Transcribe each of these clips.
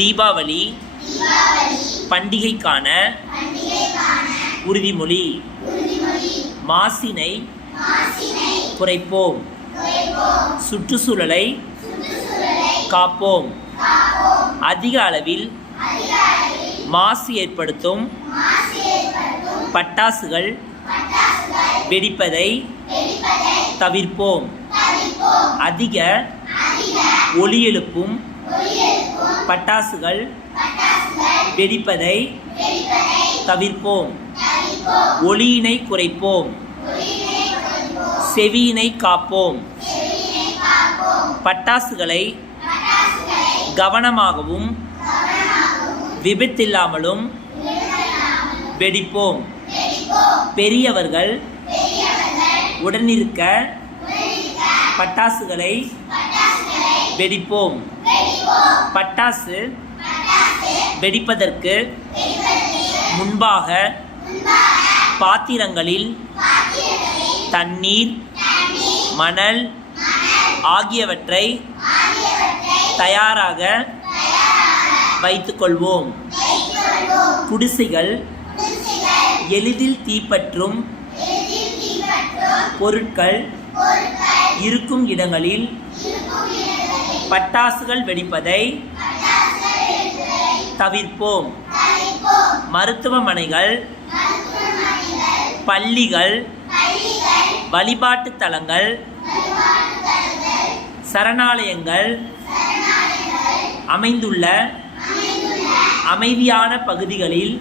தீபாவளி பண்டிகைக்கான உறுதிமொழி. மாசினை குறைப்போம், சுற்றுச்சூழலை காப்போம். அதிக அளவில் மாசு ஏற்படுத்தும் பட்டாசுகள் வெடிப்பதை தவிர்ப்போம். அதிக ஒலி எழுப்பும் பட்டாசுகள் வெடிப்பதை தவிர்ப்போம். ஒலியினை குறைப்போம், செவியினை காப்போம். பட்டாசுகளை கவனமாகவும் விபத்தில்லாமலும் வெடிப்போம். பெரியவர்கள் உடனிருக்க பட்டாசுகளை வெடிப்போம். பட்டாசு வெடிப்பதற்கு முன்பாக பாத்திரங்களில் தண்ணீர், மணல் ஆகியவற்றை தயாராக வைத்துக்கொள்வோம். குடிசைகள் எளிதில் தீப்பற்றும் பொருட்கள் இருக்கும் இடங்களில் பட்டாசுகள் வெடிப்பதை தவிர்ப்போம். மருத்துவமனைகள், பள்ளிகள், வழிபாட்டு தலங்கள், சரணாலயங்கள் அமைந்துள்ள அமைதியான பகுதிகளில்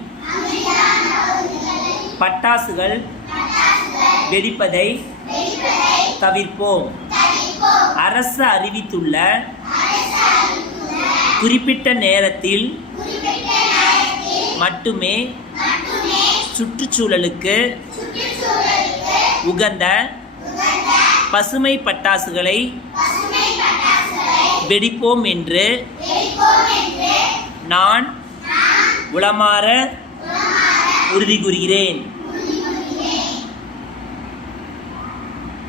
பட்டாசுகள் வெடிப்பதை தவிர்ப்போம். அரசு அறிவித்துள்ள குறிப்பிட்ட நேரத்தில் மட்டுமே சுற்றுச்சூழலுக்கு உகந்த பசுமை பட்டாசுகளை வெடிப்போம் என்று நான் உளமாற உறுதி கூறுகிறேன்.